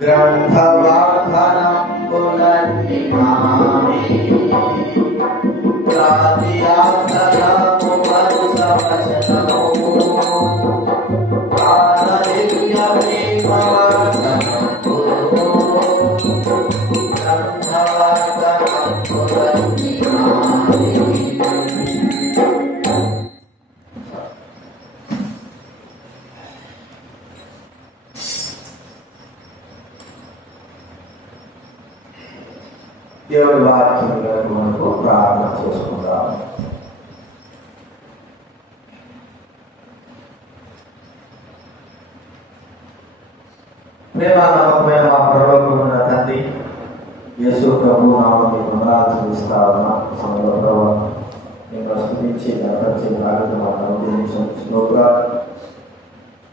గ్రంథవార్ధనం పునర్నిమామి ప్రాతిరాధనము పరుసవచనము ఆనదివ్యమే పవర్ధనము గ్రంథవార్ధనం పునర్నిమామి. దేవుని వాక్యములకు మనకు ప్రార్థన చేసుకుందాం. ప్రేమ నమ్మకమైన మా ప్రభువున్న తండ్రి యేసు ప్రభు నామమున వందనాలు ఉన్నా సమయంలో ప్రభు నేను స్తుతించి గణపరిచి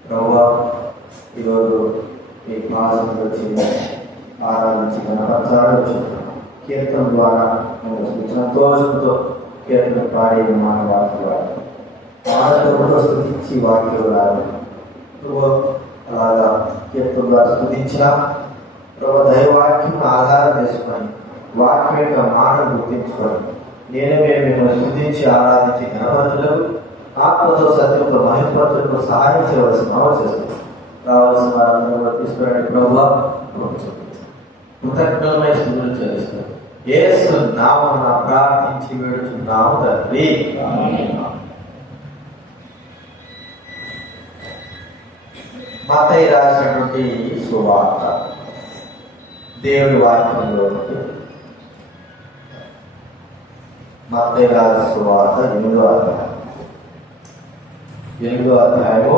ప్రభు ఈరోజు ఈ క్లాసులు వచ్చి ఆరాధించి గణపరచాలని కీర్తన ద్వారా సంతోషంతో కీర్తన పాడే మానవాక్య ఆనందంతో స్తుతించి వాక్యం రాదు అలాగా కీర్తన ద్వారా స్తుతించిన ప్రభు దైవవాక్యం ఆధారం చేసుకొని వాక్యం యొక్క మాటను గుర్తించుకొని మేము స్తుతించి ఆరాధించి గణపతులకు ఆత్మతో సత్యంతో మహిమపతులకు సహాయం చేయవలసిన అవసరం రావాల్సిన వారందరూ తీసుకురండి ప్రభు కృతజ్ఞతమైన స్థుతులు చెల్లిస్తారు. యేసు నామమున ప్రార్థించి వేడుచున్నాము తండ్రి. మత్తయి రాసినటువంటి సువార్త దేవుని వాక్యంలో మత్తయి రాసిన సువార్త 8వ అధ్యాయము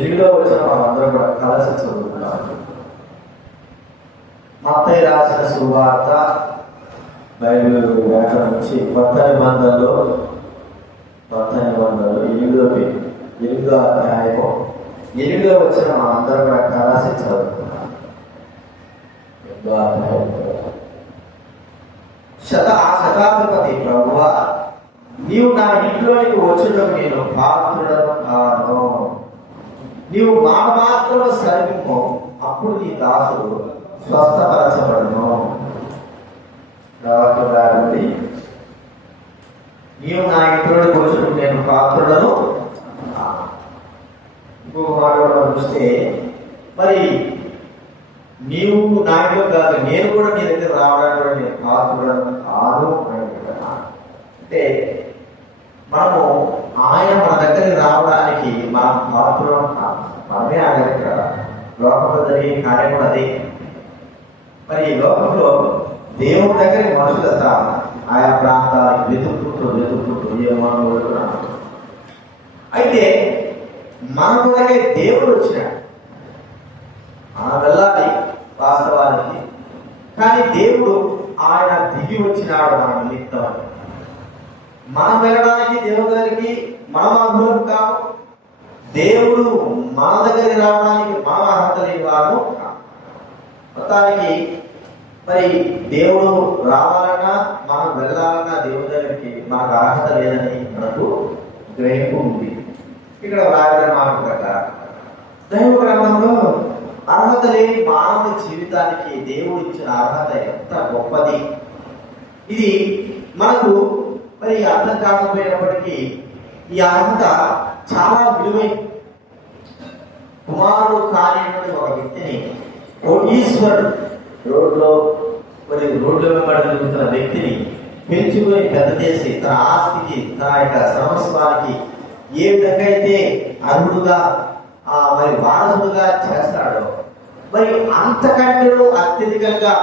8వ వచనం మనందరం కూడా కలిసి చదువుతున్నాము. మత్తయి రాసిన సువార్త బైబిల్ వ్యాఖ్యానం నుంచి కొత్త నిబంధనలో 8వ అధ్యాయము 8వ వచనం మనందరం కూడా కలిసి చదువుతున్నాము. 8వ అధ్యాయం శతాధిపతి ప్రభువా, నీవు నా ఇంట్లోనికి వచ్చుటకు నేను పాత్రుడను కాను. నీవు మాత్రం సరిపో, అప్పుడు నీ దాసుడు స్వస్థపరచబడును. రాబడి నీవు నా ఇంట్లోనికి వచ్చుటకు నేను పాత్రుడను. ఇంకొక మాట చూస్తే మరి నీవు నా ఇంట్లో కాదు, నేను కూడా నీ దగ్గర రావడానికి కూడా నేను పాత్రుడను కాదు అని అంటే మనము ఆయన మన దగ్గరికి రావడానికి మనం పాత్రులం కాదు, మనమే ఆయన దగ్గర. లోకంలో జరిగే కార్యం కూడా అదే. మరి ఈ లోకంలో దేవుడి దగ్గరికి మనుషులంతా ఆయా ప్రాంతాలకు వెతుక్కుంటూ ఏమో. అయితే మన కొరకే దేవుడు వచ్చినాడు. మనం వెళ్ళాలి వాస్తవానికి, కానీ దేవుడు ఆయన దిగి వచ్చినాడు మన నిమిత్తం. మనం వెళ్ళడానికి దేవుడి దగ్గరికి మనం అర్హులం కాదు, దేవుడు మన దగ్గరికి రావడానికి మనం అర్హత లేని వారు. మొత్తానికి మరి దేవుడు రావాలన్నా మనం వెళ్ళాలన్నా దేవుడి దగ్గరికి మనకు అర్హత లేదని మనకు గ్రహింపు ఉంది. ఇక్కడ వ్రాయబడిన మాట ప్రకారం దైవ గ్రంథంలో అర్హత లేని మానవ జీవితానికి దేవుడు ఇచ్చిన అర్హత ఎంత గొప్పది. ఇది మనకు మరి అర్థం కాకపోయినప్పటికీ ఈ అర్హత చాలా విలువైంది. కుమారుడు కానిటువంటి ఒక వ్యక్తిని కోటీశ్వరుడు రోడ్లో వెంబడి తిరుగుతున్న వ్యక్తిని పెంచుకొని పెద్ద చేసి తన ఆస్తికి తన యొక్క సర్వస్వానికి ఏ విధంగా అయితే అర్హుడుగా మరి వారసుడుగా చేస్తాడో, మరి అంతకంటే అత్యధికంగా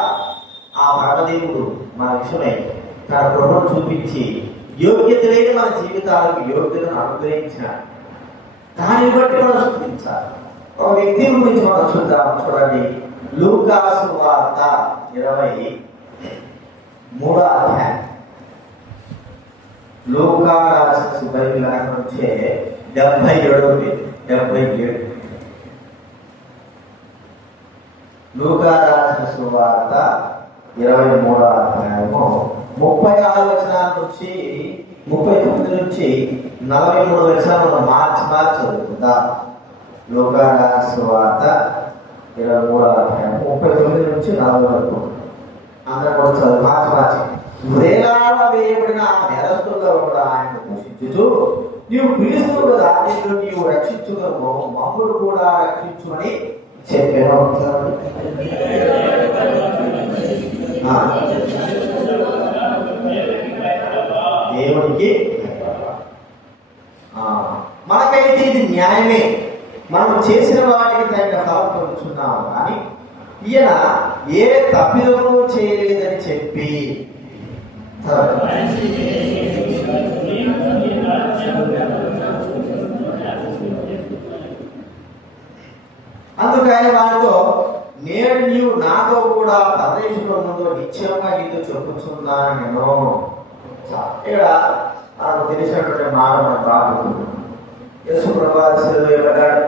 ఆ పరమదేవుడు మన విషయమై తన కృపను చూపించి యోగ్యత లేని మన జీవితాలకు యోగ్యతను అనుగ్రహించినాడు. దాన్ని బట్టి మనం చూపించాలి. ఒక వ్యక్తి గురించి మనం చూడండి. లూకా సువార్త 23వ అధ్యాయం. లూకా రాసిన బైబిల్ నుంచే 77. లూకా రాసిన సువార్త 23వ అధ్యాయము 36 వచనాల నుంచి నుంచి 43 వచనాలు మార్చి చదువుకుందా. లోకాల సువార్త 23వ అధ్యాయం 39 నుంచి 40 వరకు అందరూ కూడా చదువు మార్చి వేలాడ వేయబడిన నేరస్తులుగా కూడా ఆయన దూషించుతూ, నీవు క్రీస్తు కదా, నీవు రక్షించుగలవు, మమ్ముడు కూడా రక్షించుమని చెప్పాను. దేవుడికి మనకైతే ఇది న్యాయమే, మనం చేసిన వాటికి తగిన ఫలం పొందుతున్నాము. కానీ ఈయన ఏ తప్పిదము చేయలేదని చెప్పి అందుకని వారితో, నేడు నీవు నాతో కూడా పరదేశంలో ముందు నిశ్చయంగా నీతో చెప్పుచున్నాను నేను. ఇక్కడ మనకు తెలిసినటువంటి మాట మనం బాగుంటుంది. యేసు ప్రభువు శిలువ వేయబడ్డాడు,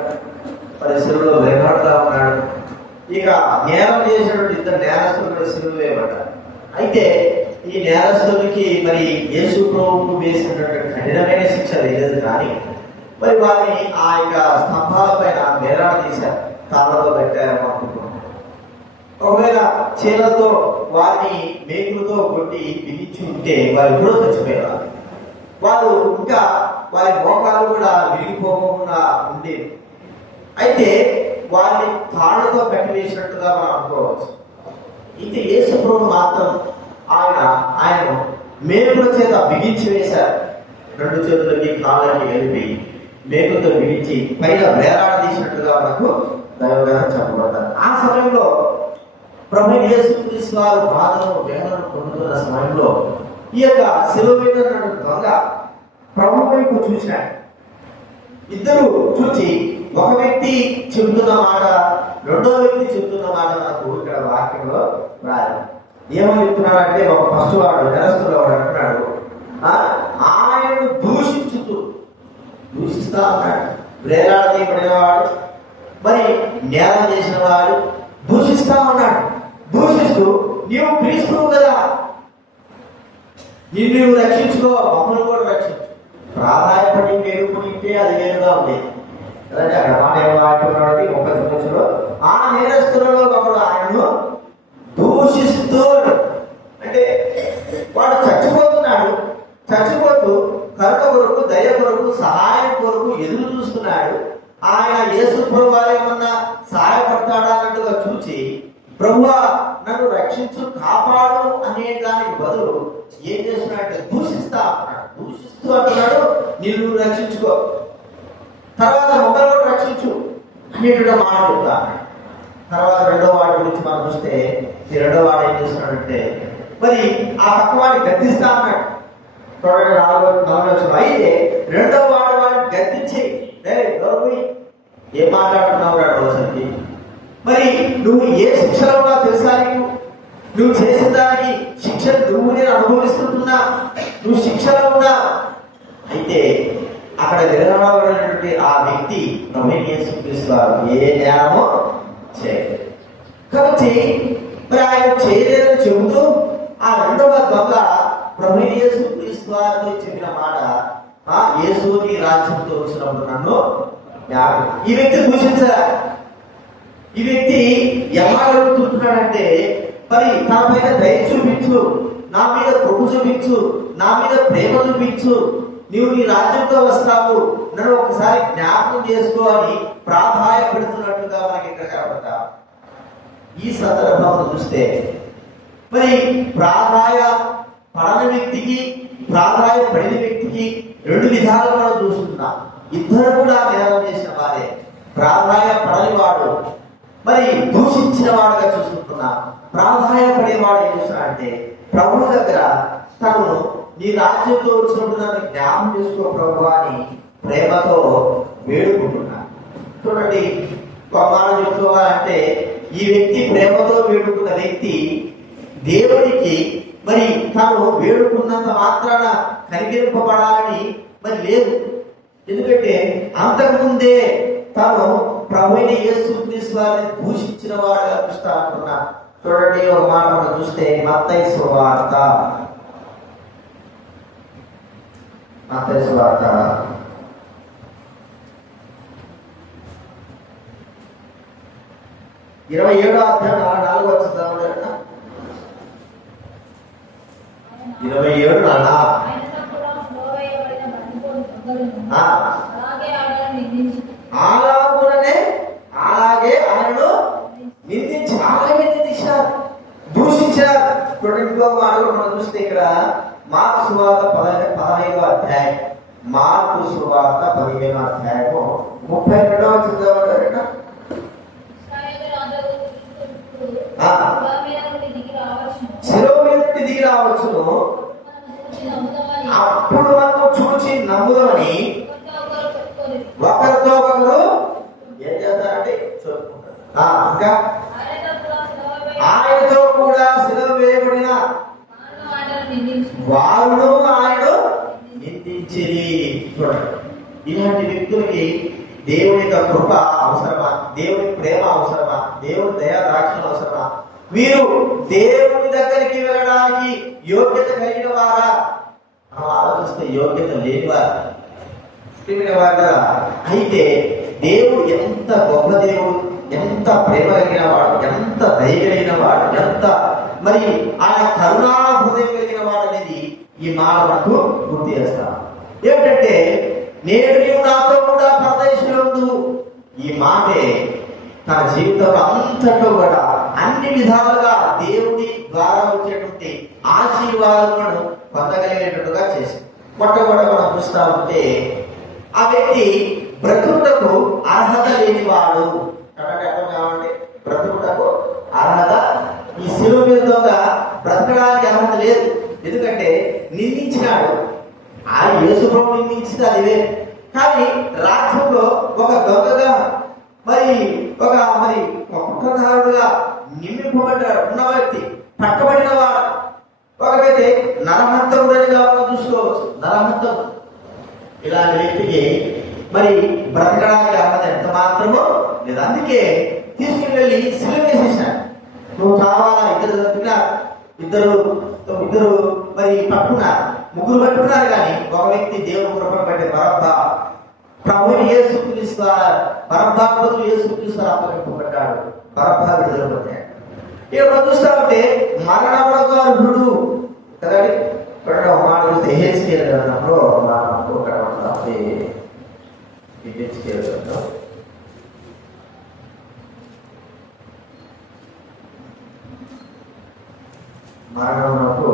మరి శిలువలో వేలాడుతూ ఉన్నాడు. ఇక నేరం చేసినటువంటి 2 నేరస్తులు శిలువ వేయబడ్డారు. అయితే ఈ నేరస్తులకి మరి యేసు ప్రభువుకు వేసినటువంటి కఠినమైన శిక్ష వేయలేదు. కానీ మరి వారిని ఆ యొక్క స్తంభాల పైన వేలాడదీశారు, తాళ్ళతో కట్టారు అనుకుంటున్నాం. ఒకవేళ చీలతో వారిని మేకులతో కొట్టి బిగించి ఉంటే వారు కూడా చచ్చిపోయేవారు. వారు ఇంకా వారి మోకాలు కూడా విరిగిపోకుండా ఉండేవి. అయితే వారిని తాళ్లతో కట్టివేసినట్టుగా మనం అనుకోవచ్చు. అయితే యేసు ప్రభువు మాత్రం ఆయన మేకుల చేత బిగించి వేశారు. 2 చేతులకి కాళ్ళకి కలిపి మేకులతో బిగించి పైన వేలాడదీసినట్టుగా మనకు దైవగ్రంథం చెప్పబడతారు. ఆ సమయంలో ప్రభువైన యేసుక్రీస్తు వారు బాధను వేదనను పొందుతున్న సమయంలో ఈ యొక్క శిలువ మీద దొంగ ప్రభు వైపు చూశాడు. ఇద్దరు చూచి ఒక వ్యక్తి చెబుతున్న మాట, రెండో వ్యక్తి చెబుతున్న మాట మనకు ఇక్కడ వాక్యంలో రాదు. ఏమని చెప్తున్నాడంటే, ఒక ఫస్ట్ వాడు నేరస్తుడు వాడు అంటున్నాడు, ఆయనను దూషిస్తా ఉన్నాడు. వేలాడదీయబడిన వాడు, మరి నేరం చేసిన వాడు దూషిస్తా ఉన్నాడు. దూషిస్తూ, నీవు క్రీస్తువు కదా, నీవు రక్షించుకో, మమ్మల్ని కూడా రక్షించు. ప్రాధాయపడి వేడుకుంటే అది వేరుగా ఉండేది. అక్కడ మాట ఏమంటున్నాడు 39లో, ఆ నేరస్తులలో ఒకడు ఆయనను దూషిస్తూ, అంటే వాడు చచ్చిపోతూ కరుణ కొరకు, దయ కొరకు, సహాయం కొరకు ఎదురు చూస్తున్నాడు. ఆయన యేసు ప్రభువు వారు ఏమన్నా సహాయపడతాడా అన్నట్టుగా చూచి, ప్రభువా నన్ను రక్షించు, కాపాడు అనే దానికి బదులు ఏం చేస్తున్నాడంటే దూషిస్తూ అంటున్నాడు, నిన్ను రక్షించుకో, తర్వాత మమ్మల్ని కూడా రక్షించు అనేటువంటి మాట చెప్తా. తర్వాత 2వ వాడి గురించి మనం చూస్తే, ఈ 2వ వాడు ఏం చేస్తున్నాడంటే, మరి ఆ పక్క వాడిని గద్దిస్తా అన్నాడు. 4 అయితే 2వ వాడిని గద్దించి, ఏం మాట్లాడుతున్నావు అసలుకి, మరి నువ్వు ఏ శిక్షలో ఉన్నా తెలుసా, నువ్వు చేసిన దానికి శిక్ష నువ్వు నేను అనుభవిస్తున్నా, నువ్వు శిక్షలో ఉన్నా. అయితే అక్కడ విరగబడినటువంటి ఆ వ్యక్తి యేసుక్రీస్తు ఏ నేరమో చేయలేదు. కాబట్టి మరి ఆయన చేయలేదని చెబుతూ ఆ 2వ దొంగ ప్రభువైన యేసుక్రీస్తు వారితో చెప్పిన మాట, యేసు నీ రాజ్యంతో వచ్చినప్పుడు నన్ను ఈ వ్యక్తి దూషించారు. ఈ వ్యక్తి ఎలా అడుగుతున్నాడంటే, మరి తన పైన దయ చూపించు, నా మీద కృప చూపించు, నా మీద ప్రేమ చూపించు, నీవు నీ రాజ్యంతో వస్తావు, నన్ను ఒకసారి జ్ఞాపకం చేసుకో అని ప్రాధాయపడుతున్నట్టుగా మనకి ఇక్కడ కనబడతా. ఈ సందర్భంలో చూస్తే మరి ప్రాధాయ పడని వ్యక్తికి, ప్రాధాయపడిన వ్యక్తికి 2 విధాలుగా మనం చూస్తున్నాం. ఇద్దరు కూడా నేరం చేసిన వారే. ప్రాధాయపడని వాడు మరి దూషించిన వాడుగా చూసుకుంటున్నా. ప్రాధాయపడేవాడు ఏం చేస్తున్నాడంటే, ప్రభు దగ్గర తను నీ రాజ్యంతో వచ్చినప్పుడు నన్ను జ్ఞాపకం చేసుకో ప్రభు అని ప్రేమతో వేడుకుంటున్నా. చూడండి, ఒక మాట చెప్పుకోవాలంటే, ఈ వ్యక్తి ప్రేమతో వేడుకున్న వ్యక్తి దేవుడికి మరి తాను వేడుకున్నంత మాత్రాన కనికరింపబడాలని మరి లేదు. ఎందుకంటే అంతకుముందే తాను ప్రభువైన యేసుక్రీస్తు వారిని దూషించిన వాడుగా చూస్తా అంటున్నా. చూడండి, ఒక మాట మనం చూస్తే మత్తయి సువార్త మత్తయి సువార్త 27వ అధ్యాయం 4 వచ్చుదాం. 27 అలాగే ఆయనను నిందించారు, దూషించారు. ఇంకో మాట మనం చూస్తే ఇక్కడ మార్కు సువార్త 15వ అధ్యాయం, మార్కు సువార్త 15వ అధ్యాయము 32వ చూద్దామంటారట. శిలువ మీద నుండి దిగి రావచ్చును, అప్పుడు మనం చూచి నమ్ముదామని ఒకరితో ఒకరు ఏం చేస్తారంటే చెప్పుకుంటారు. ఇంకా ఆయనతో కూడా శిలువ వేయబడిన వారును ఆయన నిందించిరి. చూడండి, ఇలాంటి వ్యక్తులకి దేవుని యొక్క కృప అవసరమా? దేవుని ప్రేమ అవసరమా? దేవుని దయా దాక్షిణ్యం అవసరమా? వీరు దేవుని దగ్గరికి వెళ్ళడానికి యోగ్యత కలిగిన వారా? ఆలోచిస్తే యోగ్యత లేనివారు వారా? అయితే దేవుడు ఎంత గొప్ప దేవుడు, ఎంత ప్రేమ కలిగిన వాడు, ఎంత దయ కలిగిన వాడు, ఎంత మరి ఆయన కరుణా హృదయం కలిగిన వాడు అనేది ఈ మాట మనకు గుర్తు చేస్తాం. ఏంటంటే, నేడు నీవు నాతో కూడా పరదేశంలో ఉండు. ఈ మాటే తన జీవితంలో అంతట్లో కూడా అన్ని విధాలుగా దేవుడి ద్వారా వచ్చేటువంటి ఆశీర్వాదాలను పొందగలిగేటట్టుగా చేసింది. మొట్టమొదటి మనం చూస్తా ఉంటే, ఆ వ్యక్తి బ్రతుకుటకు అర్హత లేనివాడు. కాబట్టి అర్థం కావండి, బ్రతుకుటకు అర్హత, ఈ శిలువ మీద దొంగ బ్రతకడానికి అర్హత లేదు. ఎందుకంటే నిందించినాడు, ఆ యేసుప్రభు నిందించింది అది వేరు. కానీ రాజ్యంలో ఒక దొంగగా మరి కుట్రదారుడుగా నియమింపబడ్డాడు ఉన్న వ్యక్తి, పట్టబడిన వాడు. ఒకవైతే నరహంతకుడనిగా మనం చూసుకోవచ్చు. నరహంతకుడు ఇలాంటి వ్యక్తికి మరి బ్రతకడానికి అర్హత ఎంత మాత్రమో లేదు. అందుకే తీసుకుని వెళ్ళి శిలువ వేసేసాడు. నువ్వు కావాలా? ఇద్దరు మరి పట్టుకున్నారు, ముగ్గురు పట్టుకున్నారు. కానీ ఒక వ్యక్తి దేవుని కృపను బట్టి బరబ్బా ప్రభుని యేసుక్రీస్తు బరబ్బా బదులు యేసుక్రీస్తు అప్పగింపబడ్డాడు. బరబ్బా విడుదల పొందాడు. ఇక్కడ చూస్తా ఉంటే మరణమునకు అర్హుడు కదండి. ఒక మాట చూస్తే హెచ్కేల్ గ్రంథంలో హెచ్కేల్ గ్రంథం మరణమునకు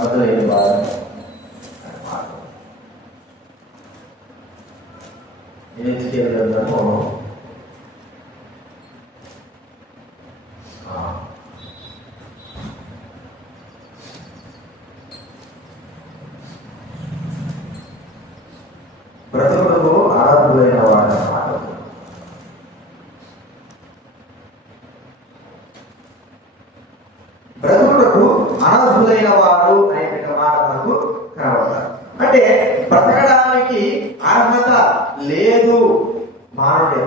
మొదలైన వారు హెచ్కేల్ గ్రంథము బ్రతుకులకు ఆరాధులైన వాడు అన్నమాట. బ్రతుకులకు అనర్హులైన వాడు అనే మాట మనకు కనబడతారు. అంటే బ్రతకడానికి అర్హత లేదు మానవుడు.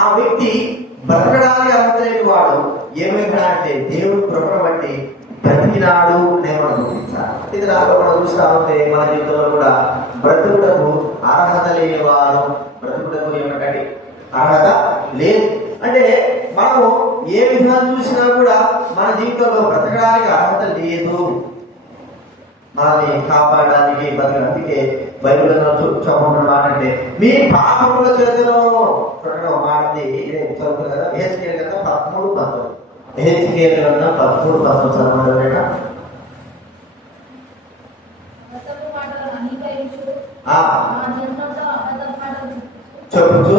ఆ వ్యక్తి బ్రతకడానికి అర్హత లేని వాడు ఏమైనా అంటే దేవుడు కృపను బట్టి బ్రతికినాడు అని మనం గుర్తించాలి. ఇది నాకు మనం చూస్తా ఉంటే మన జీవితంలో కూడా బ్రతుకుటకు అర్హత లేని వారు, బ్రతుకుటకు ఏమిటంటే అర్హత లేదు. అంటే మనము ఏ విధానం చూసినా కూడా మన జీవితంలో బ్రతకడానికి అర్హత లేదు. మనల్ని కాపాడడానికి అందుకే బైబిల్ చదువుకున్న మాట అంటే మీ పాపముల చేతిలో చూడండి. ఒక మాట చదువుతుంది కదా, హెచ్కేల్ కదా 13:19. హెచ్కేల్ కన్నా 13:19 చదవడం చెప్పుచు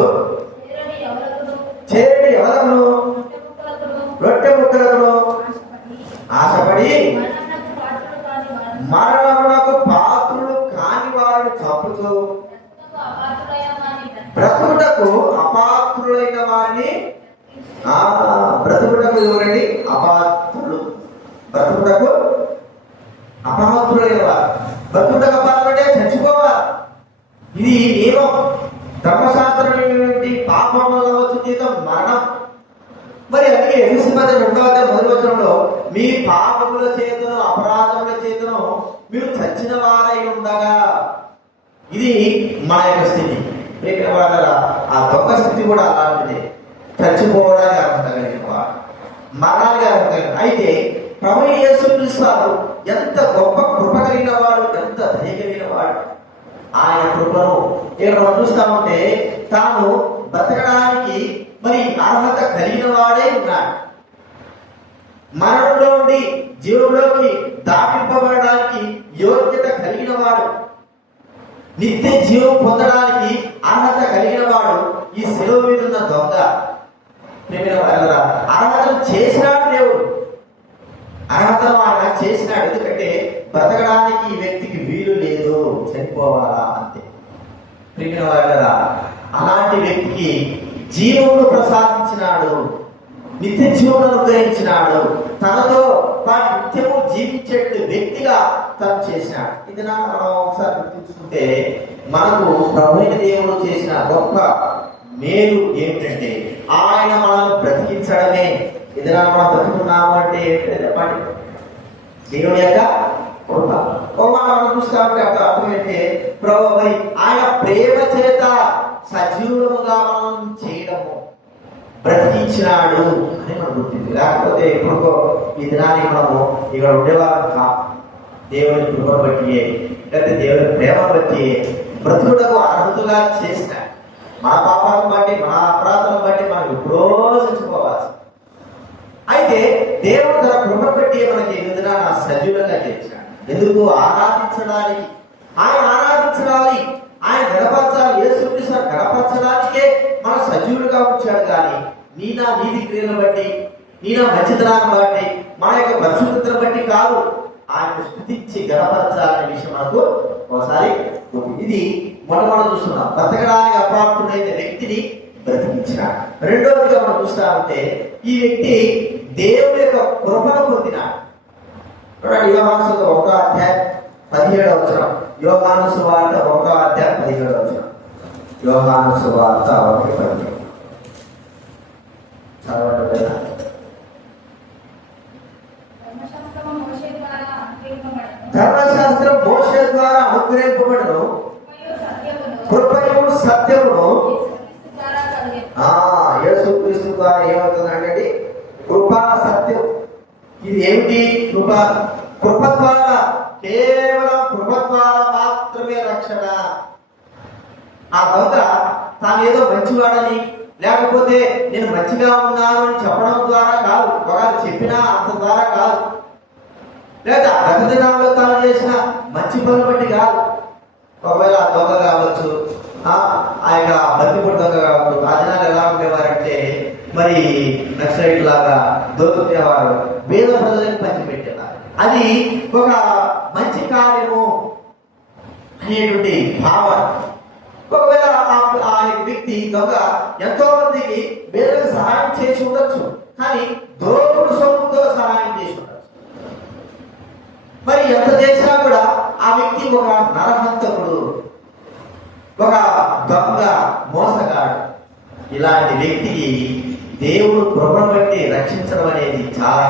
చేరని ఎవరను రొట్టె ముక్కలను ఆశపడి మరణమునకు పాత్రులు కాని వారిని చంపుతూ బ్రతుకుటకు అపాత్రులైన వారిని బ్రతుకుటకు ఎవరండి? అపాత్రులు. బ్రతుకుటకు అపాత్రులైన వారు. బ్రతుకుటకు అపాత్రులు అంటే చచ్చిపోవాలి. ఇది నియమం. ధర్మశాస్త్రం ఏంటి? పాపంలో వచ్చే జీతం మరణం. మరి అందుకే ఎఫెసీ 2వ అధ్యాయం 1వ వచనంలో మీ పాపముల చేతను అపరాధముల ఉండగా. ఇది మన యొక్క స్థితి. ప్రియమైన వాళ్ళ ఆ దొంగ స్థితి కూడా అలాంటిదే. చచ్చిపోవడానికి అర్హత కలిగిన వాడు, మరణానికి అర్హత కలిగిన. అయితే ప్రభువైన యేసుక్రీస్తు వారు ఎంత గొప్ప కృప కలిగిన వాడు, ఎంత దయ కలిగిన వాడు. ఆయన కృపను ఇక్కడ మనం చూస్తా ఉంటే తాను బ్రతకడానికి మరి అర్హత కలిగిన వాడే ఉన్నాడు. మరణంలో నుండి జీవంలోకి దాటింపబడడానికి యోగ్యత కలిగిన వాడు, నిత్య జీవం పొందడానికి అర్హత కలిగిన వాడు ఈ శిలువ మీద ఉన్న దొంగ. అర్హతను చేసినాడు దేవుడు, అర్హతను ఆయన చేసినాడు. ఎందుకంటే బ్రతకడానికి ఈ వ్యక్తికి వీలు లేదు, చనిపోవాలా అంతే. ప్రియమైన వాళ్ళరా, అలాంటి వ్యక్తికి జీవమును ప్రసాదించినాడు, నిత్య జీవమును అనుగ్రహించినాడు, తనతో తాను నిత్యము జీవించేటువంటి వ్యక్తిగా తను చేసినాడు. ఇది మనం ఒకసారి గుర్తించుకుంటే మనకు ప్రభువైన దేవుడు చేసిన గొప్ప మేలు ఏమిటంటే ఆయన మనల్ని బ్రతికించడమే. ఇది మనం బ్రతుకున్నాము అంటే చెప్పండి, దేవుని యొక్క కృప. మనం చూస్తా ఉంటే అక్కడ అర్థమైతే ప్రభు మరి ఆయన ప్రేమ చేత సజీవులుగా మనం చేయడము, బ్రతికించినాడు అని మనం గుర్తించి. లేకపోతే ఇప్పుడు ఈ దినానికి మనము ఇక్కడ ఉండేవాళ్ళం కా. దేవుని కృప బట్టి లేకపోతే దేవుని ప్రేమ బట్టి బ్రతుకులకు అర్హతగా చేసిన మన పాపాలను బట్టి మన అపరాధాలను బట్టి మనం ఎప్పుడో చచ్చిపోవాలి. అయితే దేవుడు తన కృప బట్టి మనకి ఎదుగుదల సజీవంగా చేశాడు. ఎందుకు? ఆరాధించడానికి. ఆయన ఆరాధించడానికి, ఆయన గణపరచాలి. యేసుక్రీస్తు గణపరచడానికే మన సజీవులుగా ఉంచాడు. కానీ నీ నా నీతి క్రియలను బట్టి, నీ నా మంచితనాన్ని బట్టి, మన యొక్క పరిశుద్ధతను బట్టి కాదు. ఆయన స్తుతించి గణపరచాలనే విషయం మనకు ఒకసారి ఇది మనం చూస్తున్నాం. బ్రతకడానికి అపాత్రుడైన వ్యక్తిని బ్రతికించినాడు. రెండవదిగా మనం చూస్తా ఉంటే ఈ వ్యక్తి దేవుడి యొక్క కృపను పొందినాడు. యోహాను సువార్త 1:17 వచనం. యోహాను సువార్త 1:17 వచనం. యోహాను సువార్త 1:17 చదవండి. ధర్మశాస్త్రం మోషే ద్వారా అనుగ్రహింపబడను, కృపయు సత్యమును యేసుక్రీస్తు ద్వారా ఏమవుతుందండి? కృపా సత్యం. ఇది ఏమిటి? కృప. కృప ద్వారా, కేవలం కృప ద్వారా మాత్రమే రక్షణ. ఆ దొంగ తాను ఏదో మంచివాడని, లేకపోతే నేను మంచిగా ఉన్నాను అని చెప్పడం ద్వారా కాదు, ఒకవేళ చెప్పినా అంత ద్వారా కాదు, లేదా గత దినాల్లో తాను చేసిన మంచి పనులు బట్టి కాదు. ఒకవేళ ఆ దొంగ కావచ్చు, ఆ యొక్క బంతిపూడి దొంగ కావచ్చు. ఆ దినాలు ఎలా ఉండేవారంటే మరి నక్సలైట్ లాగా దోచుకునేవారు, పేద ప్రజలకు పంచిపెట్టేవారు. అది ఒక మంచి కార్యము అనేటువంటి భావన. ఒకవేళ ఆ వ్యక్తి దొంగ ఎంతో మందికి పేదలకు సహాయం చేసి ఉండొచ్చు, కానీ దోపుడు సొమ్ముతో సహాయం చేసి ఉండొచ్చు. మరి ఎంత చేసినా కూడా ఆ వ్యక్తి ఒక నరహంతకుడు, ఒక దొంగ, మోసగాడు. ఇలాంటి వ్యక్తికి దేవుడు కృపను బట్టి రక్షించడం అనేది చాలా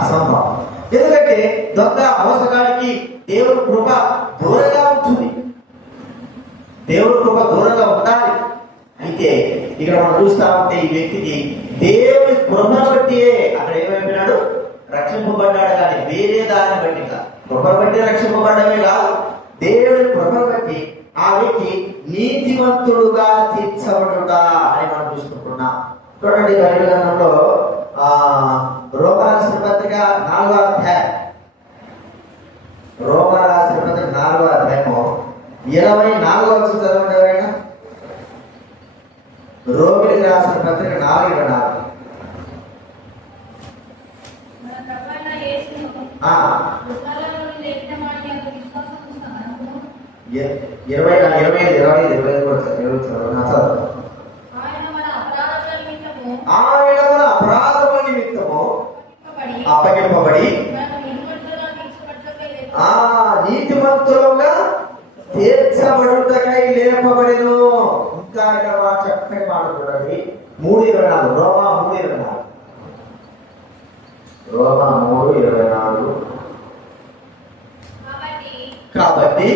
అసంభవం. ఎందుకంటే దొంగ, మోసగాడికి దేవుడు కృప దూరంగా ఉంటుంది. దేవుడు కృప దూరంగా ఉండాలి. అయితే ఇక్కడ మనం చూస్తా ఉంటే ఈ వ్యక్తికి దేవుడి కృపను బట్టి అక్కడ ఏమైపోయినాడు? రక్షింపబడ్డాడు. కానీ వేరే దాన్ని బట్టి కాదు. కృపను బట్టి రక్షింపబడ్డమే కాదు, దేవుడి కృపను బట్టి ఆ వ్యక్తి నీతివంతుడుగా తీర్చబడుగా అని మనం చూసుకుంటున్నాం. చూడండి, బైబిల్ గ్రంథంలో రోమరాసిన పత్రిక 4వ అధ్యాయం, రోమరాసిన పత్రిక 4వ అధ్యాయము 24వ వచనం చదవండి ఎవరైనా. రోమిలికి రాసిన పత్రిక 4:24. 25 కూడా చదవండి. ఆయన మన అపరాధముల నిమిత్తము అప్పగింపబడి నీతిమంతులుగా తీర్చబడుటకై లేపబడెను. ఇంకా ఇక్కడ చక్కని మాట చూడండి, 3:24. రోమా 3:24. రోమా 3:24. కాబట్టి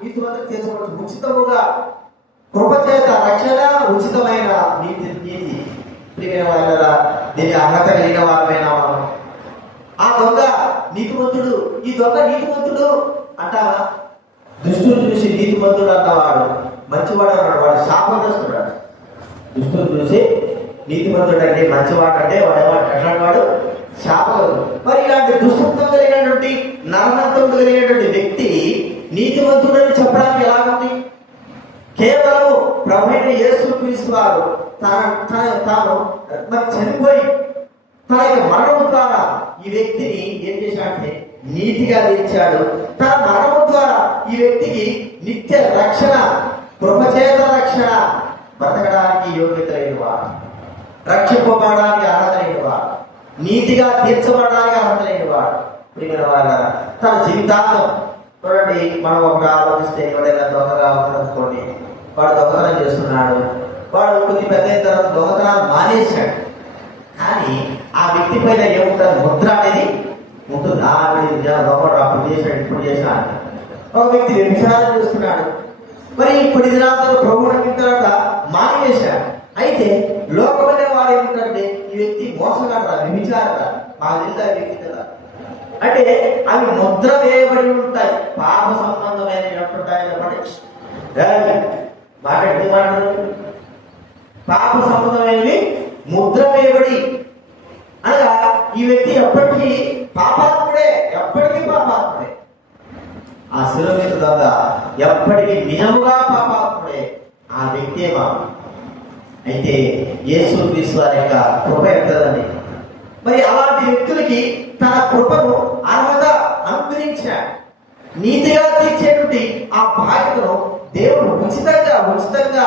నీతిమంతులు తీర్చబడచ్చు. ఉచితముగా కృపచేత రక్షణ, ఉచితమైన నీతి ప్రియమైన వాళ్ళ దీని అర్హత కలిగిన వారమైన మనం. ఆ దొంగ నీతిమంతుడు, ఈ దొంగ నీతిమంతుడు అంటావా? దుష్టుడు చూసి నీతిమంతుడు అన్నవాడు మంచివాడు అన్నాడు, వాడు శాపగ్రస్తుడు. దుష్టుడు చూసి నీతిమంతుడు అంటే మంచివాడు అంటే వాడు వాడు శాపగ్రస్తుడు. మరి ఇలాంటి దుష్టత్వం కలిగినటువంటి నరహత్వం కలిగినటువంటి వ్యక్తి నీతిమంతుడని చెప్పడానికి ఎలా ఉంది? కేవలము ప్రభువైన యేసుక్రీస్తు వారు తాను మరి చనిపోయి తన యొక్క మరణము ద్వారా ఈ వ్యక్తిని ఏం చేశాడంటే నీతిగా తీర్చాడు. తన మరణము ద్వారా ఈ వ్యక్తికి నిత్య రక్షణ, కృపచేత రక్షణ, బ్రతకడానికి యోగ్యత లేని వాడు, రక్షింపబడడానికి అర్హత లేని వాడు, నీతిగా తీర్చబడడానికి అర్హత లేని వాడు. ప్రియమైన వాళ్ళ తన జీవితాంతం చూడండి. మనం ఒకటి ఆలోచిస్తే ఎవరైనా దొంగగా ఉందనుకోండి, వాడు దొంగతనం చేస్తున్నాడు, వాడు కొద్ది పెద్ద తర్వాత దొంగతనాలు మానేశాడు, కానీ ఆ వ్యక్తి పైన ఏముంటుంది? ముద్ర అనేది ఉంటుంది. దొంగడు అప్పుడు చేశాడు, ఇప్పుడు చేశాడు. ఒక వ్యక్తి వ్యభిచారం చేస్తున్నాడు, మరి ఇప్పుడు దినాంతరం ప్రభువుని తర్వాత మానేశాడు. అయితే లోకమనే వాడు ఏమిటంటే ఈ వ్యక్తి మోసగాడరా, వ్యభిచారరా, మాకు తెలుసా వ్యక్తి కదా అంటే అవి ముద్ర వేయబడి ఉంటాయి. పాప సంబంధమైన పాప సంబంధమైనవి ముద్ర వేయబడి అనగా ఈ వ్యక్తి ఎప్పటికీ పాపాత్ముడే, ఎప్పటికీ పాపాత్ముడే. ఆ శిలువ మీద దొంగ ఎప్పటికీ నిజముగా పాపాత్ముడే, ఆ వ్యక్తే పాపం. అయితే యేసుక్రీస్తు వారి యొక్క కృప ఎంతదండి. మరి అలాంటి వ్యక్తులకి తన కృపను అర్హత అనుగ్రహించాడు. నీతిగా తీర్చేటువంటి ఆ బాధ్యతను దేవుడు ఉచితంగా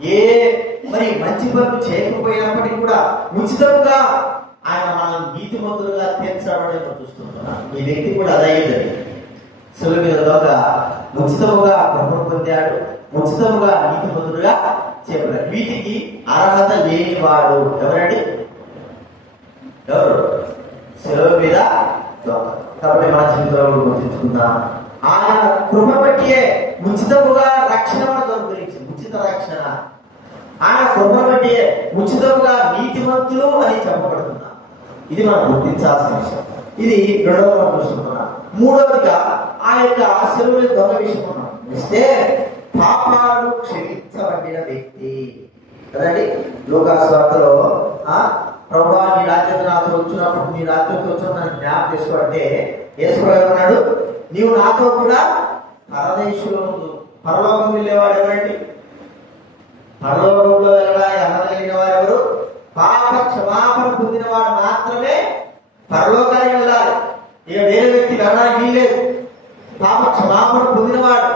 ఏ మరి మంచి పనులు చేయకపోయినప్పటికీ కూడా ఉచితంగా ఆయన మనం నీతిమంతులుగా తీర్చబడి చూస్తున్నాం. ఈ వ్యక్తి కూడా అదయ్యేది. శిలువ మీద దొంగ ఉచితముగా కృపను పొందాడు, ఉచితముగా నీతిమంతులుగా చేయబడ్డాడు. వీటికి అర్హత లేని వాడు ఎవరండి? ఎవరు? శిలువ మీద దొంగ. కాబట్టి మన జీవితంలో గుర్తించుకుందాం, ఆయన కృప బట్టియే ఉచితముగా రక్షణ మనకు గురించి ఉచిత రక్షణ, ఆయన కృప బట్టియే ఉచితముగా నీతిమంతులు అని చెప్పబడుతున్నా. ఇది మనం గుర్తించాల్సిన విషయం. ఇది రెండవ మనం చూస్తున్నాం. మూడవదిగా ఆ యొక్క శిలువ దొంగ విషయం మనం ఇస్తే పాపాలు క్షమించబడిన వ్యక్తి కదండి. లూకాసు వార్తలో ప్రభువా నీ రాజ్యం నాతో వచ్చినప్పుడు, నీ రాజ్యంతో వచ్చినప్పుడు జ్ఞాపకం చేసుకోవాలంటే యేసుప్రభువు అన్నాడు, నీవు నాతో కూడా పరదేశంలో పరలోకం వెళ్ళేవాడు ఎవరండి? పరలోకంలో వెళ్ళడానికి అర్హత కలిగిన వారు ఎవరు? పాప క్షమాపణ పొందిన వాడు మాత్రమే పరలోకానికి వెళ్ళాలి. ఇక వేరే వ్యక్తి వెళ్ళడానికి వీల్లేదు. పాప క్షమాపణ పొందినవాడు,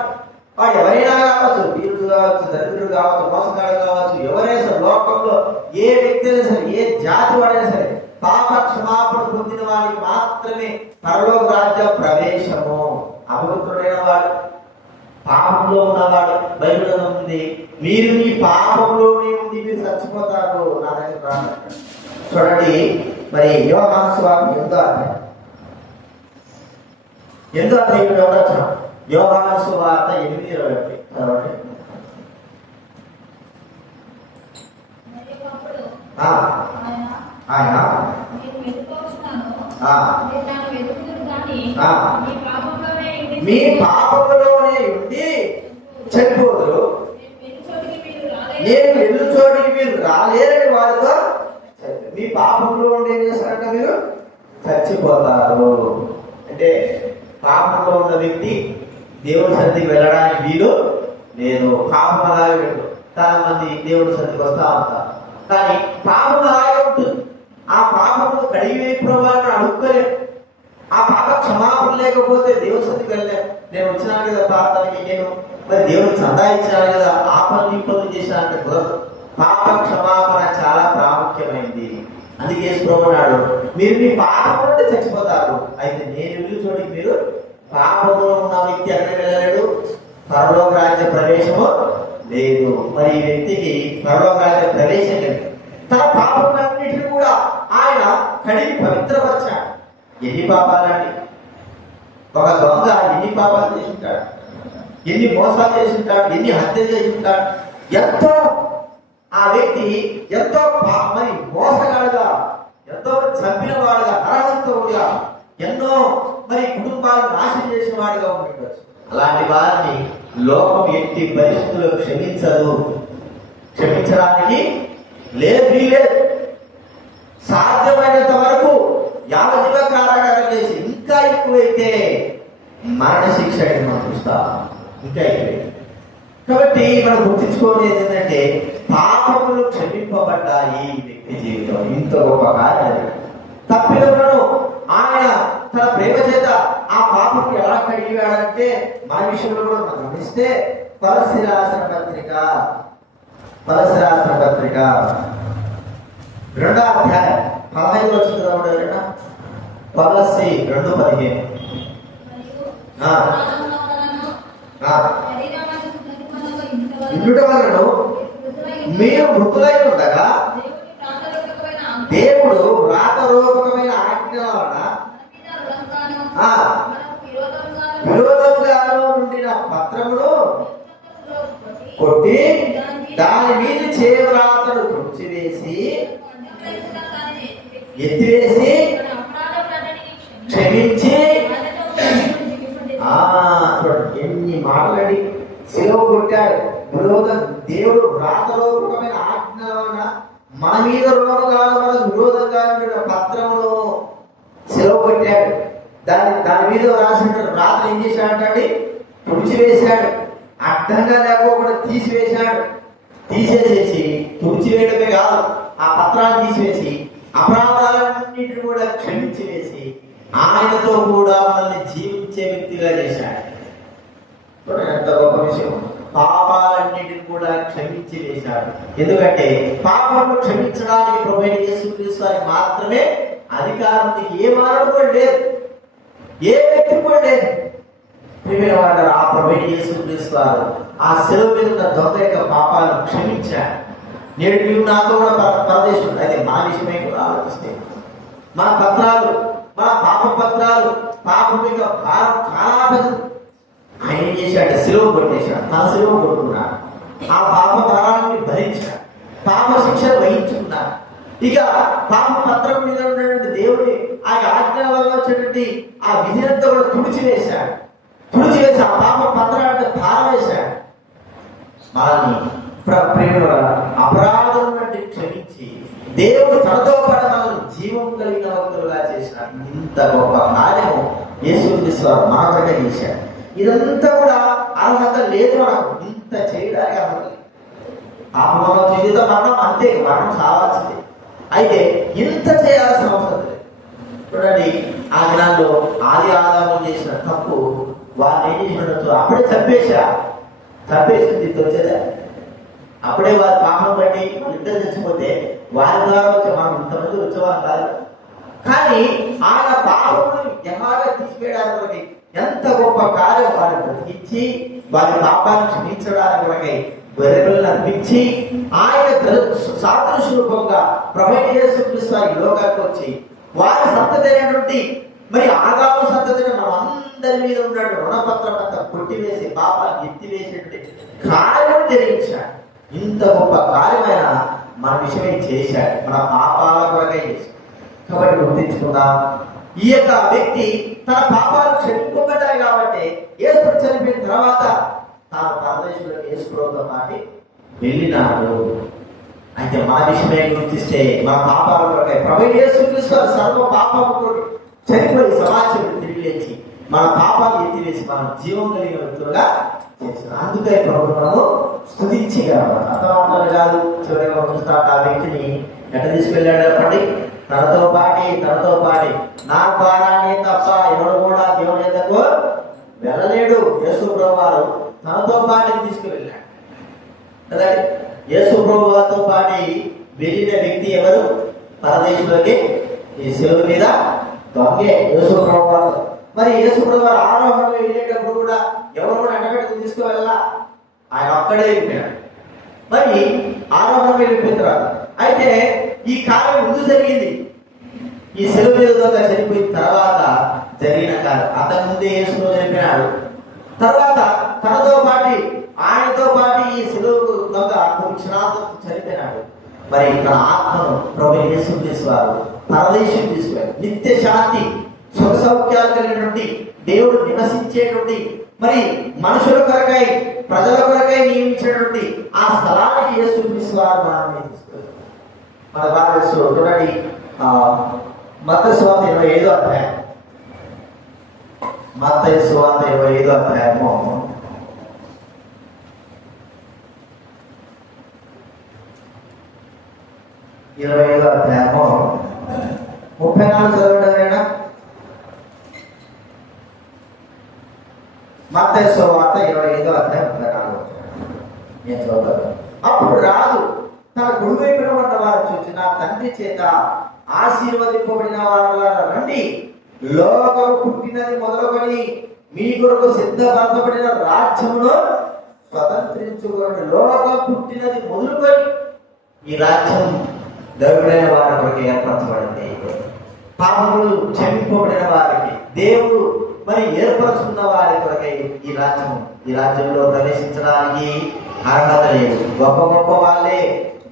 వాడు ఎవరైనా కావచ్చు, వీరుడు కావచ్చు, దరిద్రుడు కావచ్చు, మోసగాడు కావచ్చు, ఎవరైనా సరే లోకంలో ఏ వ్యక్తి అయినా సరే, ఏ జాతి వాడైనా సరే, పాప క్షమాపణ పొందిన వాడికి మాత్రమే పరలోక రాజ్య ప్రవేశము. అపవిత్రుడైన వాడు, పాపంలో ఉన్నవాడు, బైబిల్ ఉంది, మీరు మీ పాపంలోనే ఉంది మీరు చచ్చిపోతారు నా దగ్గర రాను. చూడండి, మరి యోహాను సువార్త 8వ అధ్యాయం యోహాను సువార్త 8:21 చదవండి. ఆయన మీ పాపంలోనే ఉండి చనిపోదురు, నేను వెళ్ళు చోటికి మీరు రాలేరని వారితో. మీ పాపంలో ఉండి ఏం చేస్తారంటే మీరు చచ్చిపోతారు. అంటే పాపంలో ఉన్న వ్యక్తి దేవుడి సన్నిధికి వెళ్ళడానికి వీలు లేదు. పాపం అలాగే వెళ్ళు. చాలా మంది దేవుడి సన్నిధికి వస్తా ఉంటారు, కానీ పాపం అలాగే ఉంటుంది. ఆ పాపము కడిగి ప్రభావాన్ని అడుక్కోలేదు. ఆ పాప క్షమాపణ లేకపోతే దేవుడి సన్నిధికి వెళ్ళలేదు. నేను వచ్చినాను కదా ప్రార్థనకి, నేను మరి దేవుడికి చందా ఇచ్చినాను కదా, ఆ పనులు ఈ పనులు చేసినానంటే కుదరదు. పాప క్షమాపణ చాలా ప్రాముఖ్యమైంది. అందుకే ప్రభువున్నాడు, మీరు మీ పాపం నుండి చచ్చిపోతారు. అయితే నేను వెళ్ళి చోటికి మీరు, పాపంలో ఉన్న వ్యక్తి ఎక్కడికి వెళ్ళలేడు, పరలోక రాజ్య ప్రవేశము లేదు. మరి ఈ వ్యక్తికి పరలోక రాజ్య ప్రవేశం లేదు. తన పాపములన్నిటిని కూడా ఆయన కడిగి పవిత్రపరిచాడు. ఎన్ని పాపాలండి? ఒక దొంగ ఎన్ని పాపాలు చేసి ఉంటాడు? ఎన్ని మోసాలు చేసి ఉంటాడు, ఎన్ని హత్యలు చేసి ఉంటాడు, ఎంతో ఆ వ్యక్తి ఎంతో మరి మోసగాడుగా, ఎంతో చంపిన వాడుగా, నరహంతకుడుగా, ఎన్నో మరి కుటుంబాలను నాశనం చేసిన వాడిగా ఉండవచ్చు. అలాంటి వారిని లోకం ఎట్టి పరిస్థితుల్లో క్షమించదు, క్షమించడానికి లేదు. సాధ్యమైనంత వరకు యావజీవ కారాగారం చేసి, ఇంకా ఎక్కువైతే మరణ శిక్ష మనం చూస్తాం, ఇంకా ఎక్కువ. కాబట్టి మనం గుర్తించుకోలేదు ఏంటంటే పాపములు క్షమింపబడ్డాయి వ్యక్తి జీవితం. ఇంత గొప్ప కార్యం. తప్పినప్పుడు ఆయన తన ప్రేమ చేత ఆ పాపం ఎలా కడిగాడంటే మన విషయంలో కూడా మనం గమనిస్తే కొలస్సీ రాసిన పత్రిక 2వ అధ్యాయం 15 వచ్చిన కొలస్సీ 2:15. ఇందుట వలన మీరు మృతులై ఉండగా దేవుడు వ్రాతరూపకమైన ఆజ్ఞ వలన విరోధంగాను ఉండిన పత్రమును కొట్టి దాని మీద చేవ్రాతను తుడిచివేసి ఎత్తివేసి క్షమించి ఎన్ని మాటలని శిలువ కొట్టాడు. విరోధం దేవుడు వ్రాతరూపకమైన ఆజ్ఞ వలన మన మీద రోగాలు మన విరోధంగా ఉండిన పత్రమును శిలువ కొట్టాడు. దాని మీద రాసిన రాత్రి ఏం చేశాడంటే తుడిచివేశాడు. అడ్డంగా లేకపోకుండా తీసివేశాడు. తీసేసేసి తుడిచివేయడమే కాదు, ఆ పత్రాన్ని తీసివేసి అపరాధాలన్నింటిని కూడా క్షమించి వేసి ఆయనతో కూడా మనల్ని జీవించే వ్యక్తిగా చేశాడు. ఎంత గొప్ప విషయం! పాపాలన్నింటిని కూడా క్షమించి వేశాడు. ఎందుకంటే పాపము క్షమించడానికి ప్రభువైన యేసుక్రీస్తు వారికి మాత్రమే అధికారం. ఏ మానవుడు కూడా లేదు, ఏ వ్యక్తి కూడా లేదు. ప్రియమైన వారు, ఆ ప్రభువైన యేసుక్రీస్తు వారు ఆ శిలువ మీద ఉన్న దొంగ యొక్క పాపాలను క్షమించాడు. నేడు నీవు నాతో కూడా పరదేశం. అయితే మన విషయమే కూడా ఆలోచిస్తే మన పత్రాలు, మన పాప పత్రాలు, పాపం యొక్క భారం చాలా పెద్దది. ఆయన ఏం చేశాడు? శిలువ కొట్టేశాడు. తన శిలువ కొట్టుకున్నాడు. ఆ పాప భారాన్ని భరించాడు, పాప శిక్షను వహించుకున్నాడు. ఇక పాప పత్రం మీద ఉన్నటువంటి దేవుడి ఆ ఆజ్ఞ వల్ల వచ్చేటువంటి ఆ విధినంతా కూడా తుడిచివేశాడు. తుడిచివేసి ఆ పాప పత్రాన్ని పారవేశాడు. మనల్ని అపరాధం నుండి క్షమించి దేవుడు తనతో పాటు మనల్ని జీవం కలిగిన భక్తులుగా చేశాడు. ఇంత గొప్ప కార్యము యేసుక్రీస్తు వారు మన కొరకే చేశాడు. ఇదంతా కూడా అర్హత లేదు మనకు, ఇంత చేయడానికి అర్హత లేదు. పాపం జీవితం మరణం అంతే, మరణం సావాల్సిందే. అయితే ఇంత చేయాల్సిన అవసరం లేదు. చూడండి, ఆ దినాల్లో ఆది ఆదాము చేసిన తప్పు వారిని ఏం చేసినట్టు అప్పుడే చంపేసింది వచ్చేదా? అప్పుడే వారి పాపం బట్టి ఇద్దరు చచ్చిపోతే వారి ద్వారా వచ్చే మనం ఇంతమంది వచ్చేవారు కాదు. కానీ ఆయన పాపమును ఎలాగా తీసివేయడానికి ఎంత గొప్ప కార్యం వారిని బ్రతికించి వారి పాపాన్ని క్షమించడానికి కొరకై గొర్రెలను అర్పించి ఆయన సాదృశ్యరూపంగా ప్రభువైన యేసుక్రీస్తు వారి లోకానికి వచ్చి వారి సంతతి అయినటువంటి మరి ఆదాము సంతతిని మనం అందరి మీద ఉన్నట్టు రుణపత్రం అంతా కొట్టివేసి పాపాన్ని ఎత్తివేసేటువంటి కార్యం జరిగించాడు. ఇంత గొప్ప కార్యమైన మన విషయమే చేశాడు, మన పాపాల కొరకై చేశాడు. కాబట్టి గుర్తించుకుందాం, ఈ యొక్క వ్యక్తి తన పాపాలు క్షమింపబడ్డాయి కాబట్టి యేసు చనిపోయిన తర్వాత తాను పరదేశంలో యేసుతో పాటు వెళ్ళినాడు. అయితే మన విషయమే గుర్తిస్తే మన పాపాల కొరకై ప్రభువైన యేసుక్రీస్తు సర్వ పాపముతో చనిపోయి సమాజం తిరిగి లేచి మన పాపాలు ఎత్తివేసి మనం జీవం కలిగిన వ్యక్తులుగా చేస్తున్నాం. అందుకే ప్రభుత్వము స్తుతించగలరు. అర్థమాత్రం కాదు. చివరిగా చూస్తా ఆ వ్యక్తిని ఎట్ట తీసుకెళ్ళాడు చెప్పండి. తనతో పాటి నా ద్వారానే తప్ప ఎవరు కూడా దేవుని ఎద్దకు వెళ్ళలేడు. యేసు ప్రభువారు తనతో పాటి తీసుకువెళ్ళాడు కదా. యేసు ప్రభువారితో పాటి వెళ్ళిన వ్యక్తి ఎవరు? పరదేశంలోకి ఈ శిలువ మీద దొంగే యేసు ప్రభువారు. మరి యేసు ప్రభువారు ఆరోహణలో వెళ్ళేటప్పుడు కూడా ఎవరు కూడా ఎండబెట్టుకు తీసుకువెళ్ళాలా, ఆయన ఒక్కడే వెళ్ళాడు. మరి ఆరోహణం వెళ్ళిపోయిన తర్వాత అయితే ఈ కార్యం ముందు జరిగింది. ఈ శిలువ మీద దొంగ చనిపోయిన తర్వాత జరిగిన కార్యం. అంతకుముందే యేసు చనిపోయినాడు. తర్వాత తనతో పాటు ఆయనతో పాటు ఈ సిలువకు దొంగ కొన్ని క్షణాలకు చనిపోయినాడు. మరి తన ఆత్మను ప్రభు యేసుక్రీస్తు వారు పరదేశం తీసుకున్నారు. నిత్య శాంతి సుఖ సౌఖ్యాలు కలిగినటువంటి దేవుడు నివసించేటువంటి మరి మనుషుల కొరకై ప్రజల కొరకై నియమించినటువంటి ఆ స్థలానికి యేసుక్రీస్తు వారు మనల్ని తీసుకెళ్ళారు. మన భారతదేశంలో చూడండి, మత్తయి సువార్త 25వ అధ్యాయం, మత్తయి సువార్త 25వ అధ్యాయము 25వ అధ్యాయము 34 చదవడమేనా? మత్తయి సువార్త 25వ అధ్యాయం 34 నేను చదువుతాను. అప్పుడు రాజు తన కుడివైపున ఉన్న వారు చూసి, నా తండ్రి చేత ఆశీర్వదింపబడిన వారు రండి, లోకము పుట్టినది మొదలుకొని మీ కొరకు సిద్ధపరచబడిన రాజ్యమును స్వతంత్రించుకోండి. లోకం పుట్టినది మొదలుకొని ఈ రాజ్యం దేవుడైన వారి కొరకు ఏర్పరచబడింది. పాపములు క్షమింపబడిన వారికి దేవుడు మరి ఏర్పరచుకున్న వారి కొరకై ఈ రాజ్యంలో ప్రవేశించడానికి అర్హత లేదు. గొప్ప గొప్ప వాళ్ళే,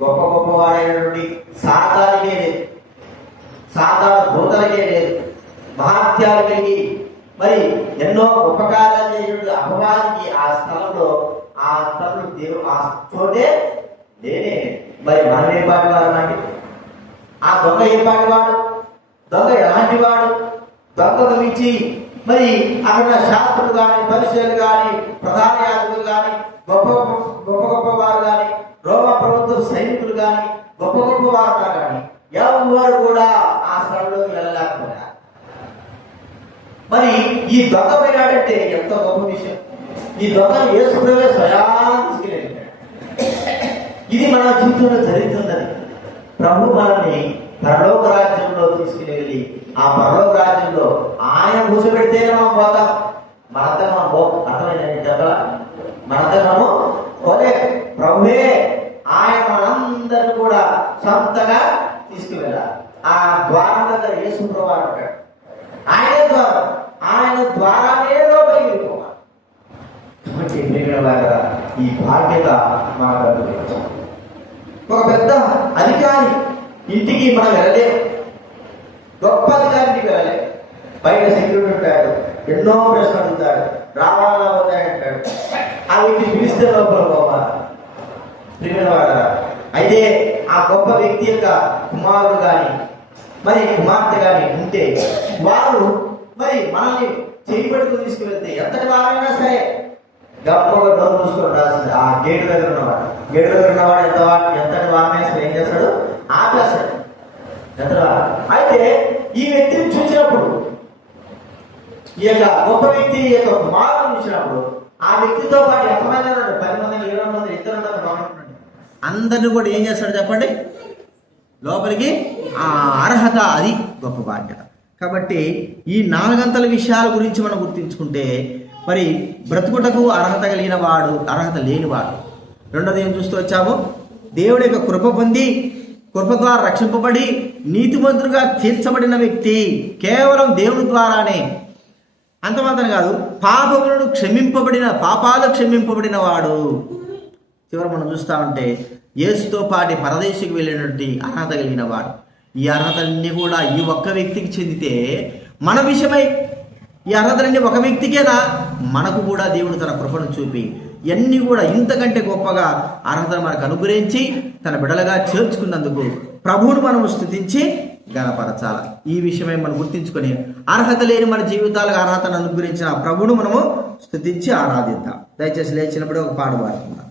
గొప్ప గొప్ప వాడైనటువంటి సాతానికే లేదు, సాతాన భూతలకే లేదు. మహాత్యాలు కలిగి మరి ఎన్నో ఉపకారాలు చేసినటువంటి అపవాదికి ఆ స్థలంలో దేవుడు ఆ చోటే లేనే. మరి మనం ఏ పాటి వాడు అంటే ఆ దొంగ ఏ పాటి వాడు, దొంగ ఎలాంటి వాడు? దొంగకు మించి మరి అక్కడ శాస్త్రులు కానీ, పరిశీలు కానీ, ప్రధాన యాజకులు కానీ, గొప్ప గొప్ప వారు కానీ, రోమ ప్రభుత్వ సైనికులు కానీ, గొప్ప గొప్ప వారు కానీ ఎవరు కూడా ఆ స్థలంలోకి వెళ్ళలేకపోయినా. మరి ఈ దొంగ పోయినాడంటే ఎంత గొప్ప విషయం. ఈ దొంగను యేసుప్రభువే స్వయాన్ని తీసుకెళ్ళాడు. ఇది మన జీవితంలో జరుగుతున్నది. ప్రభు మనల్ని పరలోక రాజ్యంలో తీసుకుని వెళ్ళి ఆ పరలోక రాజ్యంలో ఆయన కూర్చోబెడితేనే మనం పోతాం. మనంతా మనం అర్థమైందని చెప్పాల. మనంతా మనము పోలే. ప్రభువే ఆయన మనందరిని కూడా సొంతగా తీసుకువెళ్ళాలి. ఆ ద్వారం దగ్గర యేసు ప్రభు అంటాడు, ఆయన ద్వారం, ఆయన ద్వారానే లోపలికి వెళ్ళిపోవాలి. కాబట్టి ఈ బాధ్యత మనకు అనుభవించాలి. ఒక పెద్ద అధికారి ఇంటికి మనం వెళ్ళలేము, గొప్ప అధికారికి వెళ్ళలేము. బయట సెక్యూరిటీ ఉంటాడు, ఎన్నో ప్రశ్నలు అడుగుతాడు, రావాలా అవుతాయంటాడు. ఆ వ్యక్తి పిలిస్తే లోపల పోవాలి. అయితే ఆ గొప్ప వ్యక్తి యొక్క కుమారుడు కానీ మరి కుమార్తె కానీ ఉంటే వారు మరి మనల్ని చేయి పట్టుకుని తీసుకువెళ్తే ఎంతటి వారైనా సరే గొప్పగా డోర్ మూసుకొని రాసింది. ఆ గేటు దగ్గర ఉన్నవాడు ఎంతటి వారినైనా సరే ఏం చేస్తాడు? ఆపేస్తాడు. అయితే ఈ వ్యక్తిని చూసినప్పుడు, ఈ యొక్క గొప్ప వ్యక్తి యొక్క కుమారుడు చూసినప్పుడు ఆ వ్యక్తితో పాటు ఎంతమంది 10 మంది, 20 మంది, 200 మంది అందరిని కూడా ఏం చేస్తాడు చెప్పండి? లోపలికి ఆ అర్హత, అది గొప్ప బాధ్యత. కాబట్టి ఈ 4 గంటల విషయాల గురించి మనం గుర్తించుకుంటే మరి బ్రతుకుటకు అర్హత కలిగిన వాడు, అర్హత లేనివాడు. రెండోది ఏం చూస్తూ వచ్చాము? దేవుడి యొక్క కృప పొంది, కృప ద్వారా రక్షింపబడి నీతిమంతులుగా తీర్చబడిన వ్యక్తి కేవలం దేవుని ద్వారానే. అంతమాత్రం కాదు, పాపాలు క్షమింపబడిన వాడు. చివరి మనం చూస్తూ ఉంటే యేసుతో పాటి పరదేశికి వెళ్ళినటువంటి అర్హత కలిగిన వాడు. ఈ అర్హతలన్నీ కూడా ఈ ఒక్క వ్యక్తికి చెందితే మన విషయమై ఈ అర్హతలన్నీ ఒక వ్యక్తికేనా? మనకు కూడా దేవుడు తన కృపను చూపి ఇవన్నీ కూడా ఇంతకంటే గొప్పగా అర్హతను మనకు అనుగ్రహించి తన బిడ్డలుగా చేర్చుకున్నందుకు ప్రభువును మనం స్తుతించి గణపరచాల. ఈ విషయమై మనం గుర్తించుకొని అర్హత లేని మన జీవితాలకు అర్హతను అనుగ్రహించిన ప్రభువును మనము స్తుతించి ఆరాధిద్దాం. దయచేసి లేచినప్పుడు ఒక పాట పాడుకుందాం.